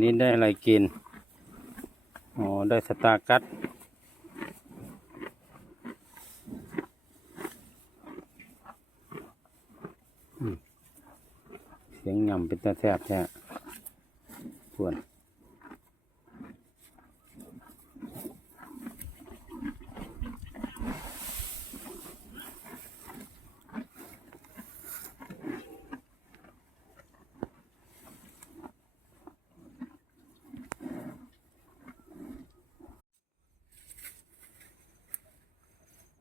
นี่ได้อะไรกิน อ๋อ ได้สตาร์กัดเสียงยำเป็นตาแสบแท้ส่วน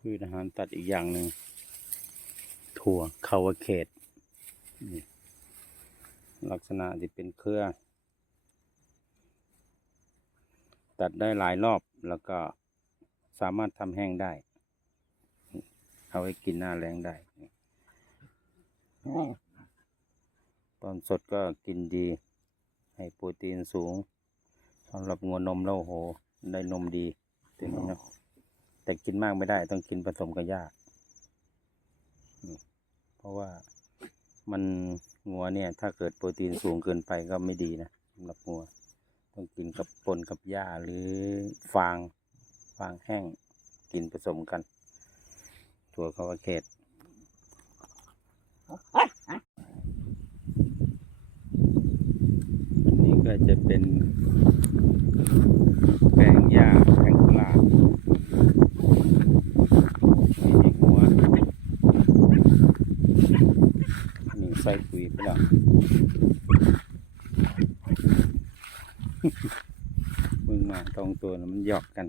คืออาหารตัดอีกอย่างหนึ่งถั่วคาวาเคตลักษณะที่เป็นเครือ ตัดได้หลายรอบแล้วก็สามารถทำแห้งได้ เอาไว้กินหน้าแรงได้ตอนสดก็กินดี ให้โปรตีนสูงสำหรับงัวนมแล้วโห ได้นมดีเตัวนี้เนาะ แต่กินมากไม่ได้ ต้องกินผสมกับหญ้าเพราะว่ามันงัวเนี่ย ถ้าเกิดโปรตีนสูงเกินไปก็ไม่ดีนะสำหรับงัว ต้องกินกับปนกับหญ้าหรือฟางฟางแห้งกินผสมกันถั่วคาวาเกตนนี้ก็จะเป็นแปลงหญ้าแปลงกุหลาบ นี่อีกหัวนี่ ใส่ปุ๋ยไปแล้วมึงมาตรงตัวแล้วมันหยอกกัน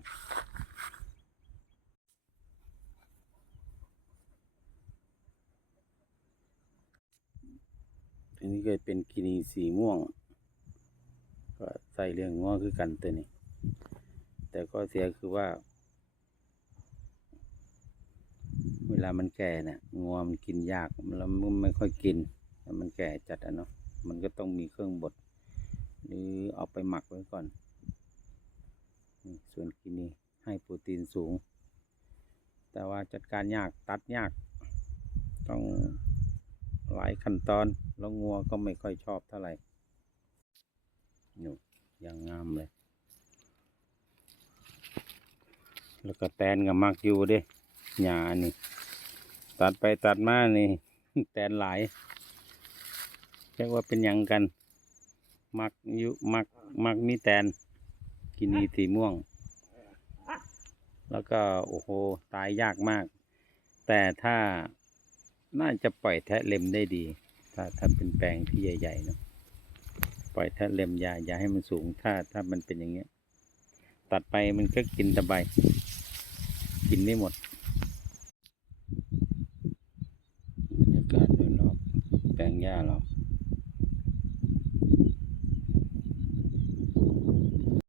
อันนี้ก็เป็นกินีสีม่วง ก็ใส่เรื่องง่วคือกันตัวนี้ แต่ก็เสียคือว่า เวลามันแก่เนี่ยงัวมันกินยากแล้วมันไม่ค่อยกิน แล้วมันแก่จัดอะเนาะมันก็ต้องมีเครื่องบด หรือเอาไปหมักไว้ก่อนนี่ส่วนกินนี่ให้โปรตีนสูง แต่ว่าจัดการยากตัดยาก ต้องหลายขั้นตอนแล้วงัวก็ไม่ค่อยชอบเท่าไหร่นี่ย่างงามเลย แล้วก็แตนกับมักอยู่เด้หญ้านี่ ตัดไปตัดมานี่ แตนหลาย เรียกว่าเป็นยังกัน มักยู่มักมักมีแตน กินีสีม่วง แล้วก็โอ้โหตายยากมาก แต่ถ้าน่าจะปล่อยแทะเล็มได้ดี ถ้าถ้าเป็นแปลงที่ใหญ่ๆเนาะปล่อยแทะเล็มอย่าอย่าให้มันสูงถ้าถ้ามันเป็นอย่างเงี้ย ตัดไปมันก็กินตะไบกินไม่หมดบรรยากาศโดยรอบแปลงหญ้าเรา